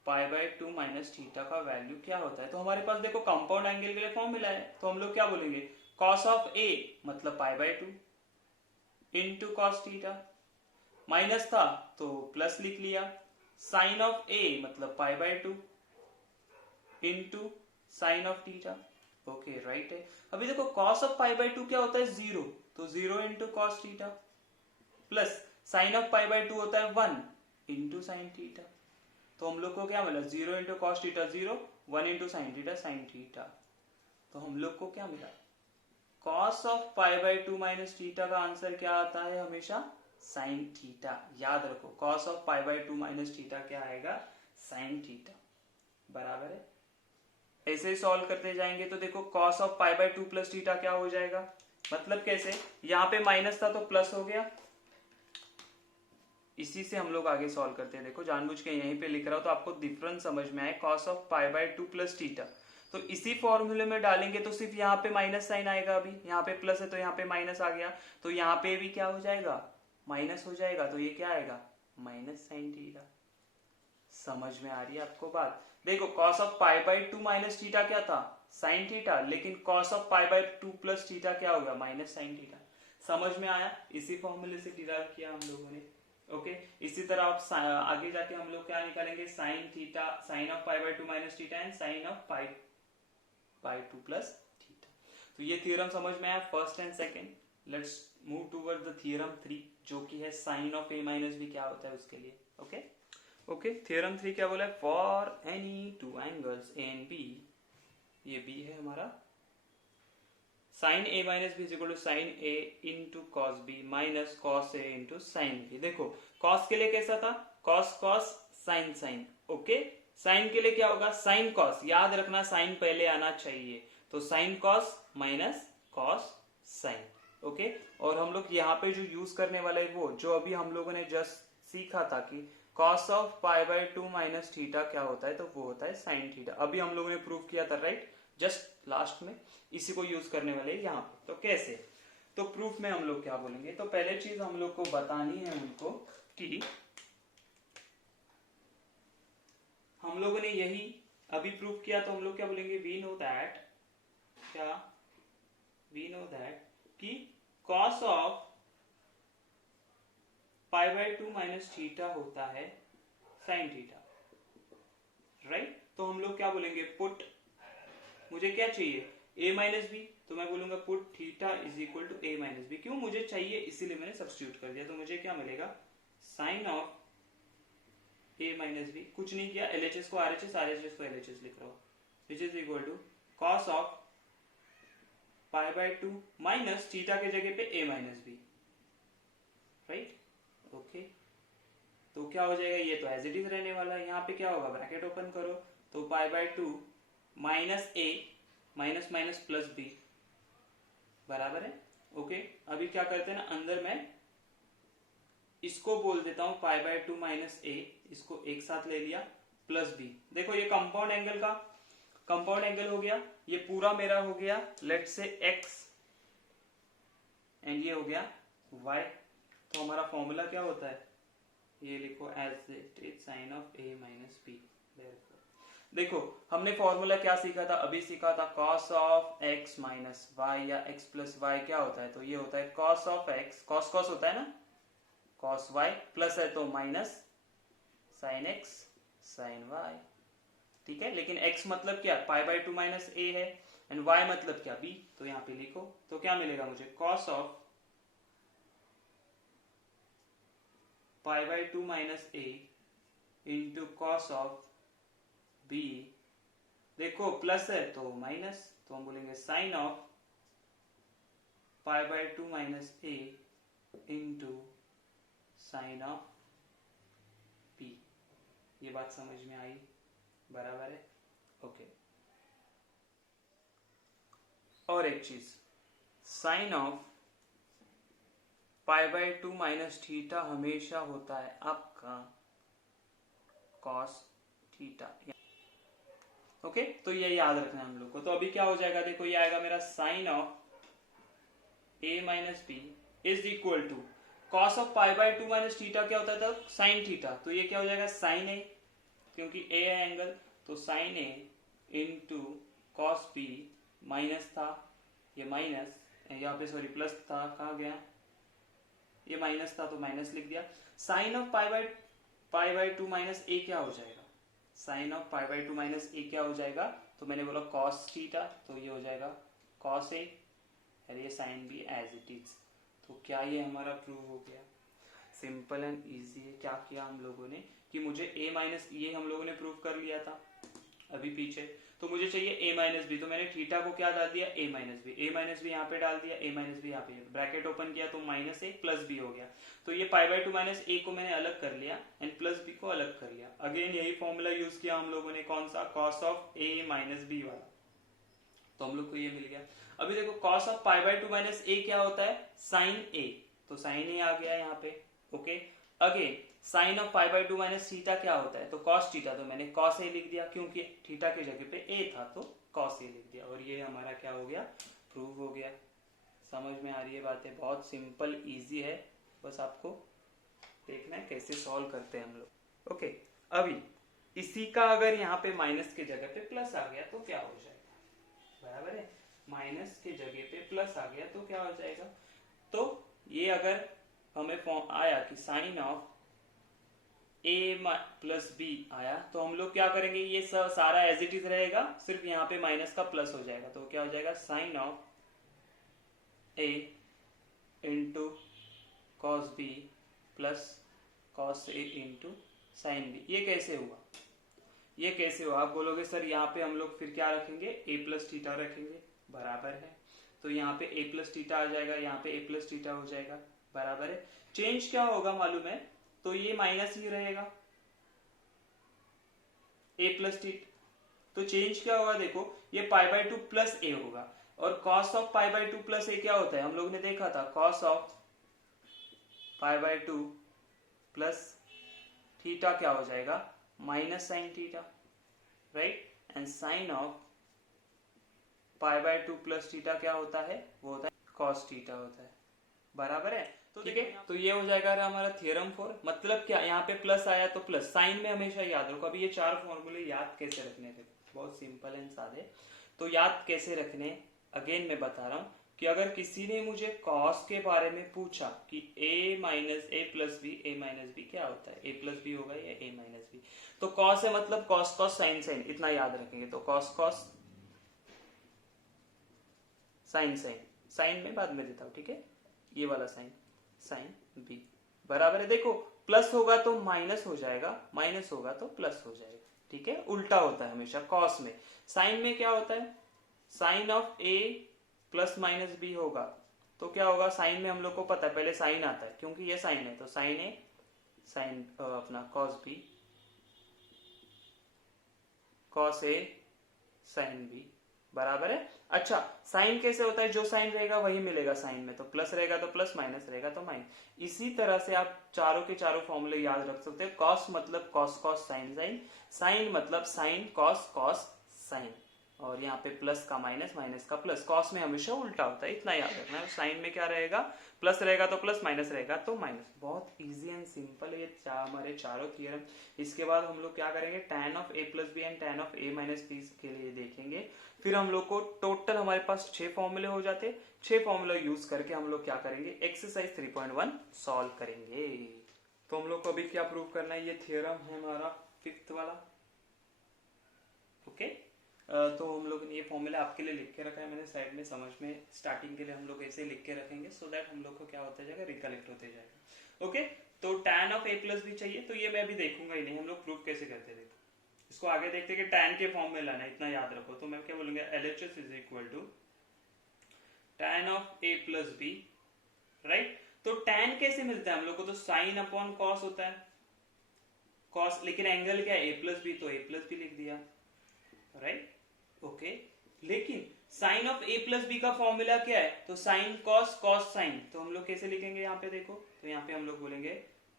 pi by 2 minus theta का वैल्यू क्या होता है। तो हमारे पास देखो कंपाउंड एंगल के लिए फॉर्मूला है, तो हम लोग क्या बोलेंगे, cos ऑफ a मतलब पाई by 2 into cos theta, minus था तो प्लस लिख लिया, साइन ऑफ a मतलब पाई by 2 into sine of theta, okay, right है। अभी देखो cos ऑफ पाई बाय 2 क्या होता है, 0, तो 0 into cos theta, plus sine of pi by 2 होता है 1 इंटू साइन थीटा, तो हम लोग को क्या मिला, 0 into cos theta 0, 1 into sine theta, तो हम लोग को क्या मिला, cos of pi by 2 minus theta का आंसर क्या आता है, हमेशा साइन थीटा, याद रखो, cos of pi by 2 minus theta क्या आएगा, साइन थीटा, बराबर है। ऐसे ही सॉल्व करते जाएंगे तो देखो cos of pi by 2 plus theta क्या हो जाएगा, मतलब कैसे, यहाँ पे माइनस था तो प्लस हो गया, इसी से हम लोग आगे सॉल्व करते हैं। देखो जानबूझ के यहीं पे लिख रहा हूं तो आपको डिफरेंस समझ में आए। Cos of pi by 2 plus theta, तो इसी फॉर्मूले में डालेंगे तो सिर्फ यहाँ पे माइनस साइन आएगा, अभी यहाँ पे प्लस है तो यहाँ पे माइनस आ गया, तो यहाँ पे भी क्या हो जाएगा, माइनस हो जाएगा, तो ये क्या आएगा, माइनस साइन थीटा। समझ में आ रही है आपको बात। देखो cos of pi by 2 minus theta क्या था, साइन थीटा, लेकिन cos of pi by 2 plus theta क्या होगा, माइनस साइन थीटा। समझ में आया, इसी फॉर्मूले से डिराइव किया हम लोगों ने। ओके इसी तरह आप आगे जाके हम लोग क्या निकालेंगे, sine theta, sine of pi by 2 minus theta and sine of pi by 2 plus theta. तो ये थ्योरम समझ में आया first and second. Let's move toward the theorem 3 जो कि है sine of A minus B क्या होता है उसके लिए। ओके ओके थ्योरम 3 क्या बोला है, for any two angles A and B, ये बी है हमारा, sine A minus B equal to sine A into cos B minus cos A into sine B. देखो कॉस के लिए कैसा था, cos cos sine sine, okay sine के लिए क्या होगा, साइन कॉस, याद रखना साइन पहले आना चाहिए, तो sine cos minus cos sine. Okay और हम लोग यहाँ पे जो यूज करने वाले वो जो अभी हम लोगों ने जस्ट सीखा था कि cos of pi by 2 minus theta क्या होता है, तो वो होता है साइन थीटा। अभी हम लोगों ने प्रूव किया था राइट, जस्ट लास्ट में इसी को यूज करने वाले यहाँ पे। तो कैसे, तो प्रूफ में हम लोग क्या बोलेंगे, तो पहले चीज हम लोग को बतानी है उनको कि हम लोगों ने यही अभी प्रूफ किया, तो हम लोग क्या बोलेंगे, वी नो दैट, क्या वी नो दैट कि cos of pi by 2 minus theta होता है साइन थीटा, राइट। तो हम लोग क्या बोलेंगे, पुट, मुझे क्या चाहिए a माइनस बी, तो मैं बोलूंगा put theta is equal to a minus B. क्यों, मुझे चाहिए इसीलिए मैंने सब्स्टिट्यूट कर दिया, तो मुझे क्या मिलेगा, sine of a minus B, कुछ नहीं किया, LHS को RHS, RHS को LHS लिख रहा हूं, which is equal to cos of pi by 2 minus theta के जगह पे a minus B, right. Okay तो क्या हो जाएगा, ये तो एज इट इज रहने वाला है, यहाँ पे क्या होगा, ब्रैकेट ओपन करो, तो pi by 2 minus a minus minus plus B बराबर है। ओके अभी क्या करते हैं ना, अंदर मैं इसको बोल देता हूं पाई बाय 2 माइनस ए, इसको एक साथ ले लिया, प्लस बी। देखो ये कंपाउंड एंगल का कंपाउंड एंगल हो गया, ये पूरा मेरा हो गया लेट से एक्स एंड ये हो गया वाई। तो हमारा फॉर्मूला क्या होता है, ये लिखो as it is sine of A minus B. देखो हमने फॉर्मूला क्या सीखा था, अभी सीखा था cos of X minus Y या एक्स प्लस वाई क्या होता है, तो ये होता है cos of X, cos cos होता है ना, कॉस वाई, प्लस है तो minus sine X sine Y, ठीक है। लेकिन x मतलब क्या, पाई बाय 2 माइनस ए है, एंड y मतलब क्या, b, तो यहाँ पे लिखो, तो क्या मिलेगा मुझे, cos of pi by 2 minus A into cos of b, देखो प्लस है तो माइनस, तो हम बोलेंगे sine of pi by 2 minus A into sine of p। ये बात समझ में आई, बराबर है, ओके। और एक चीज, sine of pi by 2 minus theta हमेशा होता है आपका कॉस थीटा, ओके। तो ये याद रखना है हम लोग को। तो अभी क्या हो जाएगा, देखो ये आएगा मेरा sine of A minus B is equal to cos of pi by 2 minus theta क्या होता था, साइन थीटा, तो ये क्या हो जाएगा साइन ए, क्योंकि ए है एंगल, तो sign A into cos B, minus था ये माइनस, यहाँ पे सॉरी प्लस था, कहाँ गया, ये माइनस था तो माइनस लिख दिया। Sine of pi by 2 minus A क्या हो जाएगा, sine of pi by 2 minus A क्या हो जाएगा, तो मैंने बोला कॉस थीटा, तो ये हो जाएगा कॉस ए, और ये sine B as it is. तो क्या ये हमारा प्रूव हो गया, सिंपल एंड इजी है। क्या किया हम लोगों ने कि मुझे a माइनस, ये हम लोगों ने प्रूव कर लिया था अभी पीछे, तो मुझे चाहिए a माइनस बी, तो मैंने थीटा को क्या डाल दिया, a माइनस बी यहाँ पे डाल दिया, a माइनस बी यहाँ पे, ब्रैकेट ओपन किया तो माइनस ए प्लस बी हो गया। तो ये पाई बाय 2 माइनस ए को मैंने अलग कर लिया एंड प्लस बी को अलग कर लिया। अगेन यही फॉर्मूला यूज किया हम लोगों ने, कौन सा, cos of a minus B वाला, तो हम लोग को ये मिल गया। अभी देखो cos of pi by 2 minus A क्या होता है, साइन ए, तो साइन ए आ गया यहाँ पे। Okay, again sine of pi by 2 minus theta क्या होता है, तो cos थीटा, तो मैंने cos ए लिख दिया क्योंकि थीटा की जगह पे ए था तो cos ए लिख दिया, और ये हमारा क्या हो गया, प्रूव हो गया। समझ में आ रही है बातें, बहुत सिंपल इजी है, बस आपको देखना है कैसे सॉल्व करते हैं हम लोग। ओके, अभी इसी का अगर यहाँ पे माइनस के जगह पे प्लस आ गया तो क्या हो जाएगा, बराबर है, माइनस के जगह पे प्लस आ गया तो क्या हो जाएगा, तो ये अगर हमें फॉर्म आया कि sine of A plus B आया, तो हम लोग क्या करेंगे, ये सारा एज इट इज रहेगा, सिर्फ यहाँ पे माइनस का प्लस हो जाएगा, तो क्या हो जाएगा, sine of A into cos B plus cos A into sine B. ये कैसे हुआ, ये कैसे हुआ, आप बोलोगे सर यहाँ पे हम लोग फिर क्या रखेंगे, ए प्लस थीटा रखेंगे, बराबर है, तो यहाँ पे ए प्लस थीटा आ जाएगा, यहाँ पे ए प्लस थीटा हो जाएगा, बराबर है। चेंज क्या होगा मालूम है, तो ये माइनस ही रहेगा, ए प्लस थीटा, तो चेंज क्या होगा, देखो ये पाई बाय 2 प्लस ए होगा, और cos of pi by 2 plus A क्या होता है, हम लोग ने देखा था, cos of pi by 2 plus theta क्या हो जाएगा, minus sine theta, right, and sine of pi by 2 plus theta क्या होता है, वो होता है कॉस थीटा होता है, बराबर है। तो ठीक है, तो ये हो जाएगा हमारा थ्योरम 4। मतलब क्या, यहाँ पे प्लस आया तो प्लस, साइन में हमेशा याद रखो। अभी ये 4 फॉर्मूले याद कैसे रखने थे, बहुत सिंपल एंड सादे, तो याद कैसे रखने, अगेन मैं बता रहा हूँ कि अगर किसी ने मुझे कॉस के बारे में पूछा कि a minus A plus B, A minus B क्या होता है, a प्लस बी होगा या a माइनस बी, तो कॉस है मतलब कॉस कॉस साइन साइन, इतना याद रखेंगे, तो cos cos sine sine, sine में बाद में देता हूं, ठीक है, ये वाला साइन, साइन बी, बराबर है। देखो प्लस होगा तो माइनस हो जाएगा, माइनस होगा तो प्लस हो जाएगा, ठीक है, उल्टा होता है हमेशा कॉस में। साइन में क्या होता है, sine of A plus minus B होगा, तो क्या होगा, साइन में हम लोग को पता है पहले साइन आता है, क्योंकि ये साइन है, तो साइन ए साइन अपना cos B, cos A sine B, बराबर है। अच्छा, साइन कैसे होता है, जो साइन रहेगा वही मिलेगा साइन में, तो प्लस रहेगा तो प्लस, माइनस रहेगा तो माइनस। इसी तरह से आप चारों के चारों फॉर्मूले याद रख सकते हैं। कॉस मतलब cos cos sine sine, sine मतलब साइन कॉस कॉस साइन, और यहाँ पे प्लस का माइनस, माइनस का प्लस, कॉस में हमेशा उल्टा होता है, इतना याद रखना है। साइन में क्या रहेगा, प्लस रहेगा तो प्लस, माइनस रहेगा तो माइनस। बहुत इजी एंड सिंपल ये हमारे चारों थ्योरम। इसके बाद हम लोग क्या करेंगे, tan of A plus B and tan of A minus B के लिए देखेंगे। फिर हम लोग को टोटल हमारे पास 6 फॉर्मूले हो जाते, 6 फॉर्मूला यूज करके हम लोग क्या करेंगे, एक्सरसाइज 3.1 सॉल्व करेंगे। तो हम लोग को अभी क्या प्रूव करना है, ये थ्योरम है हमारा 5th वाला, ओके। तो हम लोग ने ये फॉर्मूला आपके लिए लिख के रखा है मैंने साइड में, समझ में स्टार्टिंग के लिए हम लोग ऐसे लिख के रखेंगे, सो दैट हम लोग को क्या होता जाएगा, रिकलेक्ट होते जाएगा, ओके। तो tan of A plus B चाहिए, तो ये मैं अभी देखूंगा ही नहीं, हम लोग प्रूफ कैसे करते देखो, इसको आगे देखते कि tan के फॉर्म में लाना, इतना याद रखो। तो मैं क्या बोलूंगा, LHS is equal to tan of A plus B, right. तो tan कैसे मिलता है हम लोग को, तो साइन अपॉन कॉस होता है, कॉस, लेकिन एंगल क्या है, ए प्लस बी, तो ए प्लस बी लिख दिया, राइट, ओके। लेकिन sine of A plus B का फॉर्मूला क्या है, तो साइन कॉस कॉस साइन, तो हम लोग कैसे लिखेंगे यहाँ पे देखो, तो यहाँ पे हम लोग बोलेंगे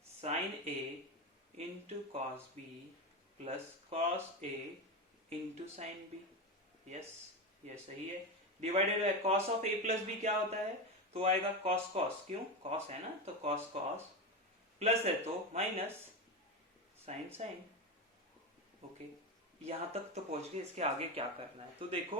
sine A into cos B plus cos A into sine B, yes ये सही है। डिवाइडेड है cos of A plus B क्या होता है, तो आएगा कॉस कॉस, क्यों कॉस है ना, तो कॉस कॉस, प्लस है तो माइनस साइन साइन, ओके। यहां तक तो पहुंच गए, इसके आगे क्या करना है, तो देखो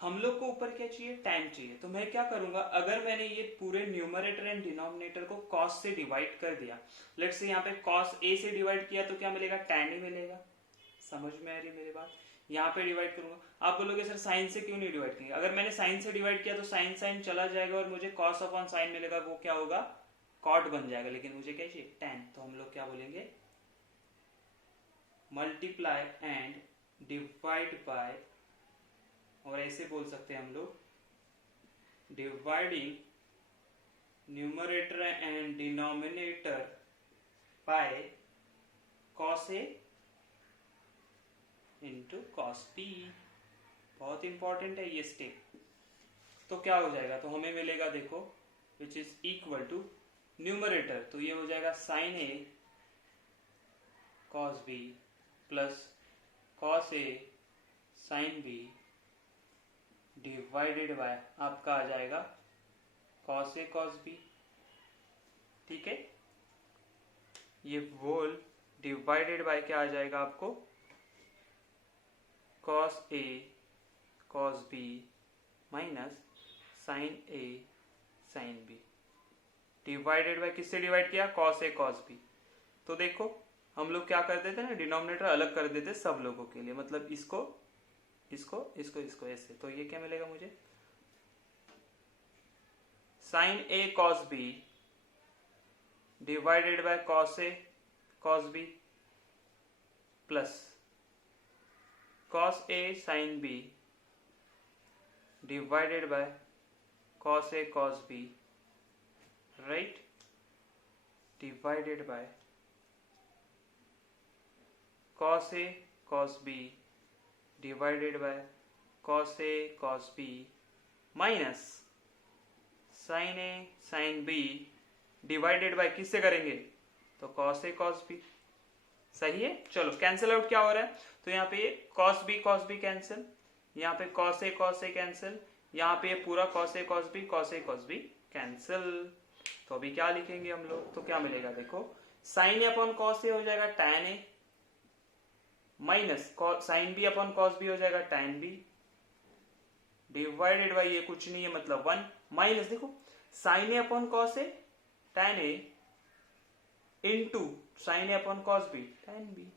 हम लोग को ऊपर क्या चाहिए, tan चाहिए, तो मैं क्या करूंगा, अगर मैंने ये पूरे न्यूमरेटर एंड डिनोमिनेटर को cos से डिवाइड कर दिया, लेट्स से यहाँ पे cos a से डिवाइड किया तो क्या मिलेगा, tan ही मिलेगा। समझ में आ रही मेरी बात, यहाँ पे डिवाइड करूंगा। आप बोलोगे सर साइन से क्यों नहीं डिवाइड करेंगे, अगर मैंने साइन से डिवाइड किया तो साइन साइन चला जाएगा और मुझे cos अपॉन साइन मिलेगा, वो क्या होगा, कॉट बन जाएगा, लेकिन मुझे क्या चाहिए, tan, तो हम लोग क्या बोलेंगे, मल्टीप्लाई एंड डिवाइड बाय, और ऐसे बोल सकते हैं हम लोग, dividing numerator and denominator by cos a into cos b। बहुत इंपॉर्टेंट है ये स्टेप। तो क्या हो जाएगा, तो हमें मिलेगा देखो which is equal to numerator, तो ये हो जाएगा sine A cos B plus cos A sine B divided by आपका आ जाएगा कॉस ए कॉस बी। ठीक है, ये होल डिवाइडेड बाय क्या आ जाएगा आपको, cos A cos B minus sine A sine B divided by किससे डिवाइड किया, कॉस ए कॉस बी। तो देखो हम लोग क्या कर देते ना, डिनोमिनेटर अलग कर देते सब लोगों के लिए, मतलब इसको इसको इसको इसको ऐसे। तो ये क्या मिलेगा मुझे, sine A cos B divided by cos A cos B plus cos A sine B divided by cos A cos B, right, divided by cos a cos b divided by cos a cos b minus sin a sin b divided by किससे करेंगे, तो cos a cos b। सही है, चलो cancel out क्या हो रहा है, तो यहाँ पे cos b कैंसिल, यहाँ पे cos a कैंसिल, यहाँ पे पूरा cos a cos b cancel. तो अभी क्या लिखेंगे हम लोग, तो क्या मिलेगा देखो, sin a upon cos a हो जाएगा tan a minus sine B upon cos B हो जाएगा tan बी डिवाइडेड बाई ये कुछ नहीं है मतलब 1 माइनस देखो sine A upon cos A tan A into sine A upon cos B tan B.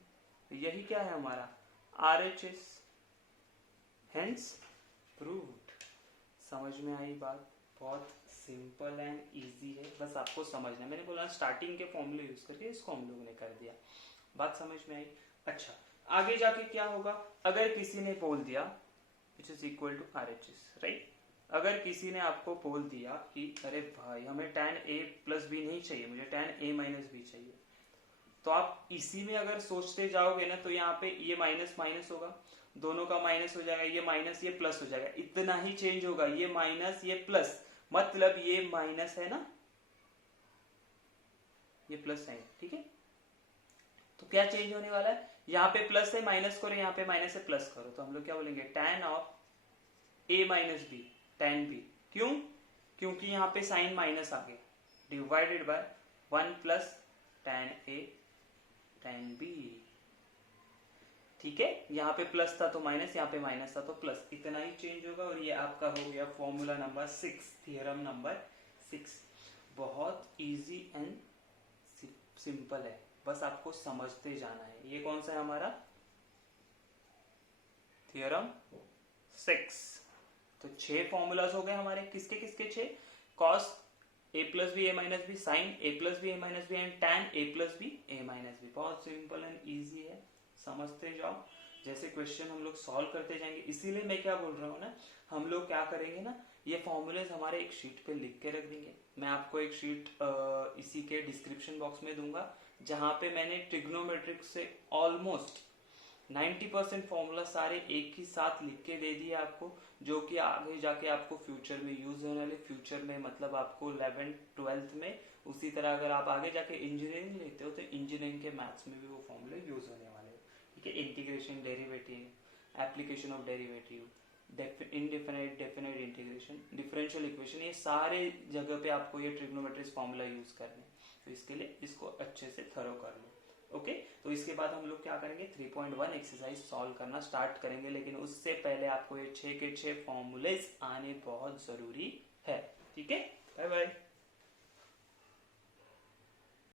यही क्या है हमारा RHS, हेंस प्रूव्ड। समझ में आई बात, बहुत सिंपल एंड इजी है, बस आपको समझना है। मैंने बोला स्टार्टिंग के फॉर्मूले यूज करके इसको हम लोगों ने कर दिया, बात समझ में आई। अच्छा आगे जाके क्या होगा, अगर किसी ने बोल दिया which is equal to RHS, right, अगर किसी ने आपको बोल दिया कि अरे भाई हमें tan a प्लस बी नहीं चाहिए, मुझे tan a माइनस बी चाहिए, तो आप इसी में अगर सोचते जाओगे ना तो यहाँ पे ये माइनस माइनस होगा, दोनों का माइनस हो जाएगा, ये माइनस ये प्लस हो जाएगा, इतना ही चेंज होगा, ये माइनस ये प्लस, मतलब ये माइनस है ना, ये प्लस है, ठीक है। तो क्या चेंज होने वाला है, यहाँ पे प्लस है माइनस करो, यहाँ पे माइनस है प्लस करो, तो हम लोग क्या बोलेंगे tan of a minus B tan b। क्यों, क्योंकि यहाँ पे साइन माइनस आ गया, divided by 1 plus tan a tan b। ठीक है, यहाँ पे प्लस था तो माइनस, यहाँ पे माइनस था तो प्लस, इतना ही चेंज होगा। और ये आपका हो गया फॉर्मूला नंबर 6, थियरम नंबर 6। बहुत इजी एंड सिंपल है, बस आपको समझते जाना है। ये कौन सा है हमारा थियरम 6। तो 6 फॉर्मूलाज हो गए हमारे, किसके किसके 6, cos A plus B A minus B, sine A plus B A minus B and tan A plus B A minus B. बहुत सिंपल एंड इजी है, समझते जाओ, जैसे क्वेश्चन हम लोग सॉल्व करते जाएंगे। इसीलिए मैं क्या बोल रहा हूँ ना, हम लोग क्या करेंगे ना, ये फॉर्मूलेज हमारे एक शीट पे लिख के रख देंगे। मैं आपको एक शीट इसी के डिस्क्रिप्शन बॉक्स में दूंगा, जहां पे मैंने ट्रिग्नोमेट्रिक्स से ऑलमोस्ट 90% फॉर्मूला सारे एक ही साथ लिख के दे दिए आपको, जो कि आगे जाके आपको फ्यूचर में यूज होने वाले, फ्यूचर में मतलब आपको 11th 12th में, उसी तरह अगर आप आगे जाके इंजीनियरिंग लेते हो तो इंजीनियरिंग के मैथ्स में भी वो फॉर्मूले यूज होने वाले हैं। ठीक है, integration, derivative, application of derivative, indefinite definite integration, differential equation, ये सारे जगह पे आपको ये ट्रिग्नोमेट्रिक्स फॉर्मूला यूज करने, तो इसके लिए इसको अच्छे से थरो कर लो। ओके, तो इसके बाद हम लोग क्या करेंगे, 3.1 एक्सरसाइज सॉल्व करना स्टार्ट करेंगे, लेकिन उससे पहले आपको ये 6 के 6 फॉर्मूलेज आने बहुत जरूरी है। ठीक है, बाय बाय।